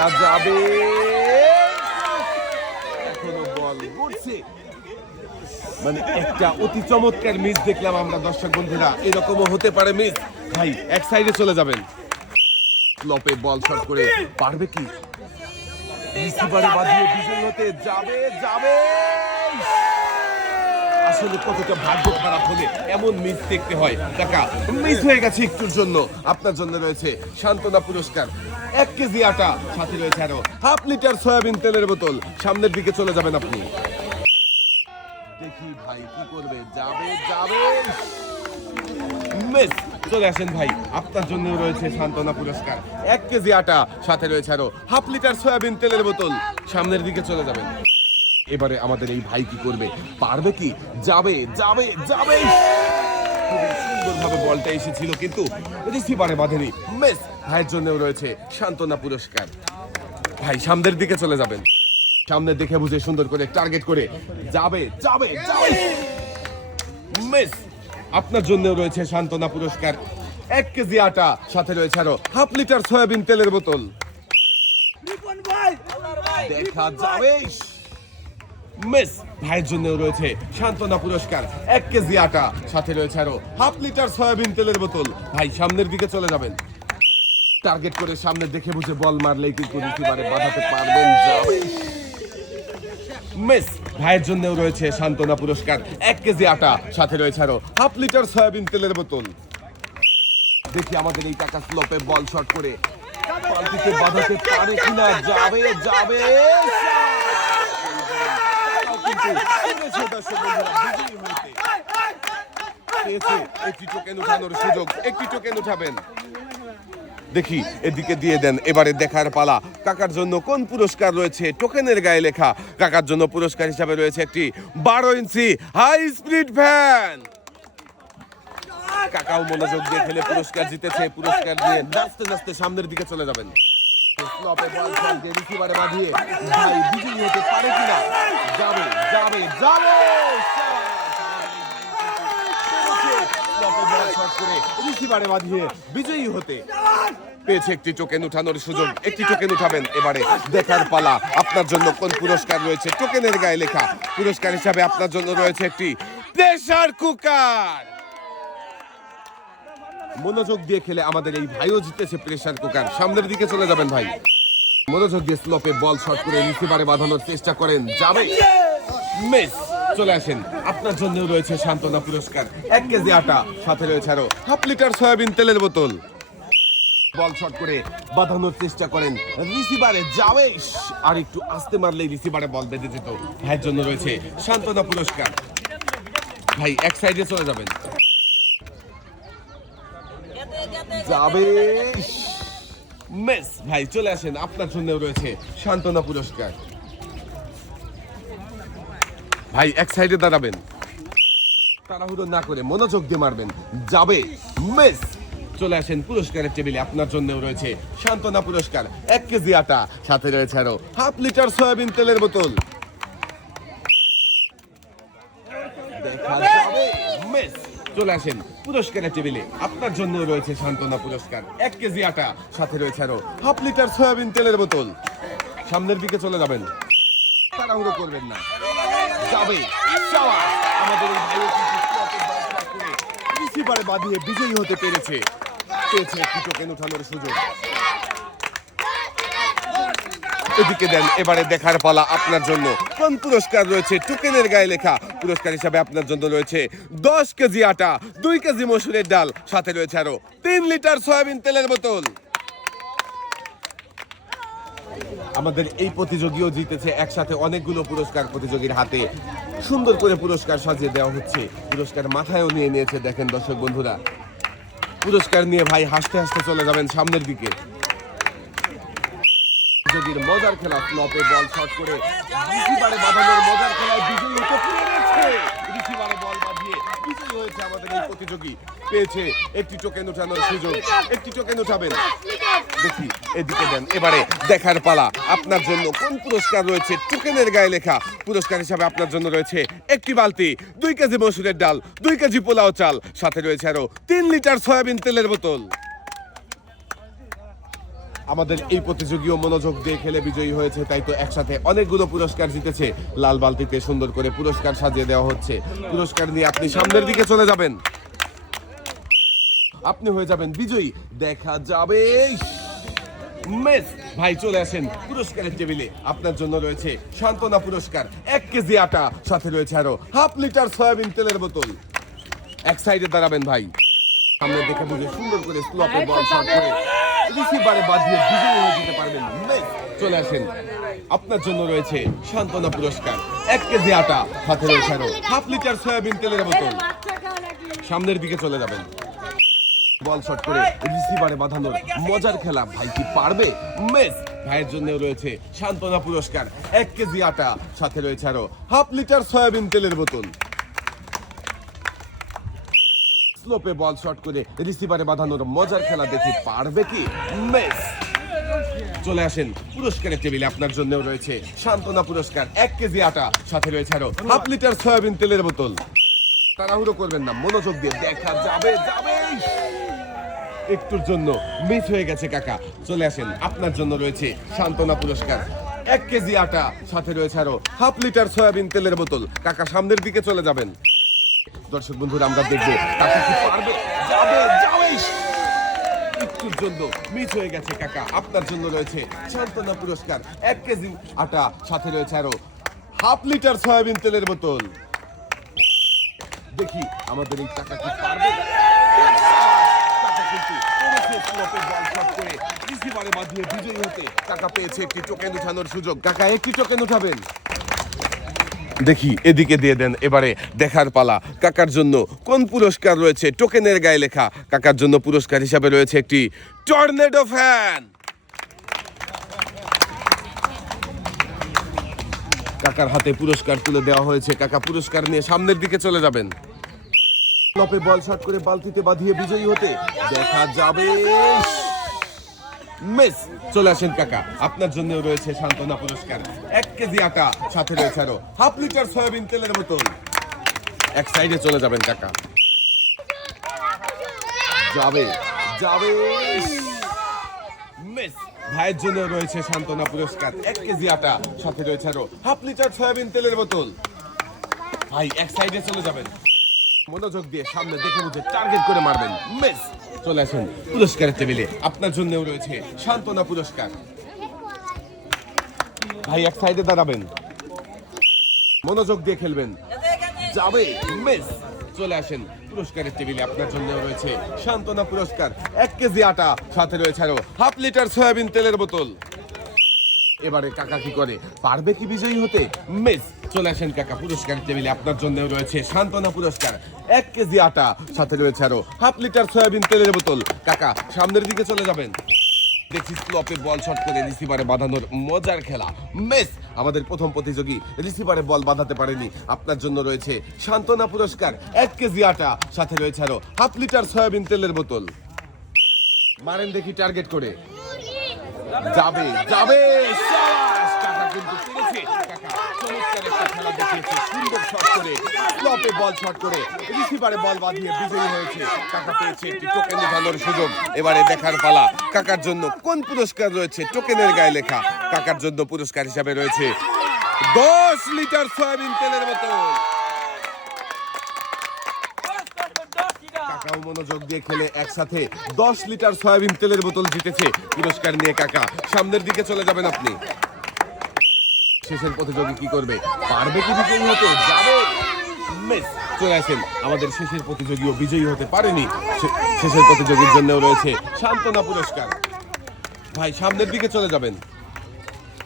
দেখা মানে একটা অতি চমৎকার মিস দেখলাম আমরা, দর্শক বন্ধুরা। এরকমও হতে পারে মিস ভাই, এক সাইডে চলে যাবেন। লপে বল শট করে পারবে কি? রিসিভারে বাঁধিয়ে বিজয় হতে যাবে যাবে। আসলে কতটা ভাগ্য খারাপ হলে এমন মিস দেখতে হয়। টাকা মিস হয়ে গেছে একটুর জন্য। আপনার জন্য রয়েছে সান্ত্বনা পুরস্কার। এক কেজি আটা, সাথে রয়েছে আরও হাফ লিটার সয়াবিন তেলের বোতল। সামনের দিকে চলে যাবেন আপনি। দেখি ভাই, কি করবে? যাবে যাবে। মিস, চলে আসেন ভাই। আপনার জন্য রয়েছে সান্ত্বনা পুরস্কার। এক কেজি আটা, সাথে রয়েছে আরও হাফ লিটার সয়াবিন তেলের বোতল। সামনের দিকে চলে যাবেন। এবারে আমাদের এই ভাই কি করবে? পারবে কি? যাবে যাবে যাবে। সুন্দরভাবে বলটা এসেছিল কিন্তু রিসিভারে বাঁধেনি। মিস ভাইয়ের জন্যও রয়েছে সান্ত্বনা পুরস্কার। ভাই সামনের দিকে চলে যাবেন। সামনে দেখে বুঝে সুন্দর করে টার্গেট করে যাবে যাবে যাবে। মিস আপনার জন্য রয়েছে সান্ত্বনা পুরস্কার। এক কেজি আটা সাথে রয়েছে আরও হাফ লিটার সয়াবিন তেলের বোতল। দেখা যাবে। মিস ভাইয়ের জন্য রয়েছে সান্ত্বনা পুরস্কার, এক কেজি আটা। সাথে রয়েছে আরও হাফ লিটার সয়াবিন তেলের বোতল। ভাই, সামনের দিকে চলে যাবেন। টার্গেট করে সামনে দেখে বুঝে বল মারলেই কিন্তু রিসিভারে বাঁধাতে পারবেন মিস ভাইয়ের জন্য রয়েছে সান্ত্বনা পুরস্কার, এক কেজি আটা। সাথে রয়েছে আরও হাফ লিটার সয়াবিন তেলের বোতল। দেখি আমাদের এই টাকা স্লোপে বল শট করে। বাঁধাতে পারে কিনা? যাবে যাবে কিন্তু পেরেছে দর্শক বন্ধুরা বিজয়ী হইতে। পেয়েছে একটি টোকেন উঠানোর সুযোগ একটি টোকেন উঠাবেন দেখি এদিকে দিয়ে দেন এবারে দেখার পালা কাকার জন্য কোন পুরস্কার রয়েছে টোকেনের গায়ে লেখা কাকার জন্য পুরস্কার হিসাবে রয়েছে একটি বারো ইঞ্চি হাই স্পিড ফ্যান কাকাও মনোযোগ দিয়ে খেলে পুরস্কার জিতেছে পুরস্কার দিয়ে নাচতে নাচতে সামনের দিকে চলে যাবেন বিজয়ী হতে পেয়েছে একটি টোকেন উঠানোর সুযোগ। একটি টোকেন উঠাবেন এবারে, দেখার পালা। আপনার জন্য কোন পুরস্কার রয়েছে? টোকেনের গায়ে লেখা। পুরস্কার হিসাবে আপনার জন্য রয়েছে একটি প্রেসার কুকার। মনোযোগ দিয়ে খেলে আমাদের এই ভাইও জিতেছে প্রেসার কুকার সামনের দিকে চলে যাবেন ভাই। মনোযোগ দিয়ে স্লোপে বল শট করে রিসিভারে বাঁধানোর চেষ্টা করেন। যাবে। মিস, চলে আসেন। আপনার জন্য রয়েছে সান্ত্বনা পুরস্কার। এক কেজি আটা, সাথে রয়েছে আরও হাফ লিটার সয়াবিন তেলের বোতল। বল শট করে বাঁধানোর চেষ্টা করেন। রিসিভারে যাবে আর একটু আস্তে মারলেই রিসিভারে বল বেঁধে যেত। ভাইয়ের জন্য রয়েছে সান্ত্বনা পুরস্কার। ভাই, এক সাইডে চলে যাবেন। যাবে। মেস, ভাই, চলে আসেন। আপনার জন্য রয়েছে সান্ত্বনা পুরস্কার। ভাই, এক সাইডে দাঁড়াবেন। তাড়াহুড়ো না করে মনোযোগ দিয়ে মারবেন। যাবে। মেস, চলে আসেন পুরস্কারের টেবিলে। আপনার জন্য রয়েছে সান্ত্বনা পুরস্কার। এক কেজি আটা, সাথে রয়েছে আরও হাফ লিটার সয়াবিন তেলের বোতল দেখা যাবে মিস চলে আসেন পুরস্কারের টেবিলে। আপনার জন্য রয়েছে সান্ত্বনা পুরস্কার। এক কেজি আটা, সাথে রয়েছে আরও হাফ লিটার সয়াবিন তেলের বোতল। সামনের দিকে চলে যাবেন। তাড়াহুড়ো করবেন না। যাবে। আমাদের বাঁধিয়ে বিজয়ী হতে পেরেছে। পেয়েছে একটি উঠানোর সুযোগ। এদিকে দেন, এবারে দেখার পালা আপনার জন্য। কোন পুরস্কার রয়েছে টোকেনের গায়ে লেখা। পুরস্কার হিসাবে আপনার জন্য রয়েছে দশ কেজি আটা, দুই কেজি মসুরের ডাল, সাথে রয়েছে আরও তিন লিটার সয়াবিন তেলের বোতল। আমাদের এই প্রতিযোগীও জিতেছে একসাথে অনেকগুলো পুরস্কার প্রতিযোগীর হাতে। সুন্দর করে পুরস্কার সাজিয়ে দেওয়া হচ্ছে। পুরস্কার মাথায়ও নিয়ে নিয়েছে, দেখেন দর্শক বন্ধুরা। পুরস্কার নিয়ে ভাই হাসতে হাসতে চলে যাবেন সামনের দিকে। প্রতিযোগীর মজার খেলা ফ্লপে বল শট করে রিসিভারে বাঁধানোর মজার খেলায় বিজয়ী হতে পেরেছে রিসিভারে বল বাঁধিয়ে বিজয়ী হয়েছে আমাদের এই প্রতিযোগী। পেয়েছে একটি টোকেন উঠানোর সুযোগ। একটি টোকেন উঠাবেন দেখি, এদিকে দেন। এবারে দেখার পালা। আপনার জন্য কোন পুরস্কার রয়েছে? টোকেনের গায়ে লেখা পুরস্কার হিসাবে আপনার জন্য রয়েছে একটি বালতি, দুই কেজি মসুরের ডাল, দুই কেজি পোলাও চাল। সাথে রয়েছে আরও তিন লিটার সয়াবিন তেলের বোতল। আমাদের এই প্রতিযোগীও মনোযোগ দিয়ে খেলে বিজয়ী হয়েছে তাই তো একসাথে অনেকগুলো পুরস্কার জিতেছে। লাল বালতিতে সুন্দর করে পুরস্কার সাজিয়ে দেওয়া হচ্ছে। পুরস্কার নিয়ে আপনি সামনের দিকে চলে যাবেন। আপনি হয়ে যাবেন বিজয়ী। দেখা যাবে। মেস ভাই চলে আসেন পুরস্কারের টেবিলে। আপনার জন্য রয়েছে সান্ত্বনা পুরস্কার এক কেজি আটা সাথে রয়েছে আরও হাফ লিটার সয়াবিন তেলের বোতল। এক সাইডে দাঁড়াবেন ভাই। সামনে দেখে বুঝে সুন্দর করে স্লপে বল শট করে। রিসিভারে বাঁধিয়ে বিজয়ী হয়ে যেতে পারবেন চলে আসেন। আপনার জন্য রয়েছে সান্ত্বনা পুরস্কার। এক কেজি আটা সাথে রয়েছে আরও হাফ লিটার সয়াবিন তেলের বোতল। সামনের দিকে চলে যাবেন। বল শট করে রিসিভারে বাঁধানোর মজার খেলা। ভাই কি পারবে? মেস। ভাইয়ের জন্য রয়েছে সান্ত্বনা পুরস্কার। এক কেজি আটা, সাথে রয়েছে আরও হাফ লিটার সয়াবিন তেলের বোতল। স্লোপে বল শট করে রিসিভারে বাঁধানোর মজার খেলা দেখি পারবে কি? মেস। চলে আসেন, পুরস্কারের টেবিলে আপনার জন্য রয়েছে সান্ত্বনা পুরস্কার, এক কেজি আটা। সাথে রয়েছে আরও হাফ লিটার সয়াবিন তেলের বোতল। তাড়াহুড়ো করবেন না, মনোযোগ দিয়ে দেখা যাবে যাবে। একটুর জন্য মিস হয়ে গেছে কাকা। চলে আসেন, আপনার জন্য রয়েছে সান্ত্বনা পুরস্কার, এক কেজি আটা। সাথে রয়েছে আরও হাফ লিটার সয়াবিন তেলের বোতল। কাকা সামনের দিকে চলে যাবেন। দর্শক বন্ধুরা, আমরা দেখব কাকা কি পারবে? যাবে যাবে। একটুর জন্য মিস হয়ে গেছে কাকা, আপনার জন্য রয়েছে সান্ত্বনা পুরস্কার, এক কেজি আটা, সাথে রয়েছে আরও হাফ লিটার সয়াবিন তেলের বোতল। দেখি আমাদের এই টাকা কি পারবে? বিজয়ী হতে টাকা পেয়েছে একটি টোকেন উঠানোর সুযোগ। কাকা, একটি টোকেন উঠাবেন। দেখি, এদিকে দিয়ে দেন, এবারে দেখার পালা। কাকার জন্য কোন পুরস্কার রয়েছে? টোকেনের গায়ে লেখা। কাকার জন্য পুরস্কার হিসাবে রয়েছে একটি টর্নেডো ফ্যান। কাকার হাতে পুরস্কার তুলে দেওয়া হয়েছে। কাকা পুরস্কার নিয়ে সামনের দিকে চলে যাবেন। টপে বল শট করে বালতিতে বাঁধিয়ে বিজয়ী হতে দেখা যাবে। মিস, চলে আসেন কাকা। আপনার জন্য রয়েছে সান্ত্বনা পুরস্কার। এক কেজি আটা, সাথে রয়েছে আরও হাফ লিটার সয়াবিন তেলের বোতল। এক সাইডে চলে যাবেন কাকা। যাবে যাবে। মিস, ভাইয়ের জন্য রয়েছে সান্ত্বনা পুরস্কার। এক কেজি আটা, সাথে রয়েছে আরও হাফ লিটার সয়াবিন তেলের বোতল। ভাই, এক সাইডে চলে যাবেন। মনোযোগ দিয়ে সামনে দেখে বুঝে টার্গেট করে মারবেন। মিস চলে আসুন পুরস্কারের টেবিলে। আপনার জন্যও রয়েছে সান্ত্বনা পুরস্কার। ভাই, এক সাইডে দাঁড়াবেন। মনোযোগ দিয়ে খেলবেন। যাবে মিস চলে আসেন পুরস্কারের টেবিলে। আপনার জন্য রয়েছে সান্ত্বনা পুরস্কার। এক কেজি আটা, সাথে রয়েছে আরও হাফ লিটার সয়াবিন তেলের বোতল। এবারে কাকা কি করে? পারবে কি বিজয়ী হতে? মিস চলে আসেন কাকা, পুরস্কার টেবিলে আপনার জন্য রয়েছে সান্ত্বনা পুরস্কার। এক কেজি আটা, সাথে রয়েছে আরও হাফ লিটার সয়াবিন তেলের বোতল। কাকা, সামনের দিকে চলে যাবেন। দেখছি স্লপে বল শট করে রিসিভারে বাঁধানোর মজার খেলা। মিস, আমাদের প্রথম প্রতিযোগী রিসিভারে বল বাঁধাতে পারেনি। আপনার জন্য রয়েছে সান্ত্বনা পুরস্কার, এক কেজি আটা, সাথে রয়েছে আরও হাফ লিটার সয়াবিন তেলের বোতল। মারেন দেখি টার্গেট করে। যাবে যাবে কিন্তু দেখিয়েছে সুন্দর শট করে। বল শট করে। রিসিভারে বল বাঁধিয়ে বিজয়ী হয়েছে। কাকা পেয়েছে একটি সুযোগ। এবারে দেখার পালা। কাকার জন্য কোন পুরস্কার রয়েছে? টোকেনের গায়ে লেখা। কাকার জন্য পুরস্কার হিসাবে রয়েছে দশ লিটার সয়াবিন তেলের বোতল। কাকাও মনোযোগ দিয়ে খেলে একসাথে দশ লিটার সয়াবিন তেলের বোতল জিতেছে। পুরস্কার নিয়ে কাকা। সামনের দিকে চলে যাবেন আপনি। শেষের প্রতিযোগী কি করবে? পারবে কি বিজয়ী হতে? যাবে? চলে আসেন। আমাদের শেষের প্রতিযোগীও বিজয়ী হতে পারেনি। শেষের প্রতিযোগীর জন্য রয়েছে সান্ত্বনা পুরস্কার। ভাই, সামনের দিকে চলে যাবেন।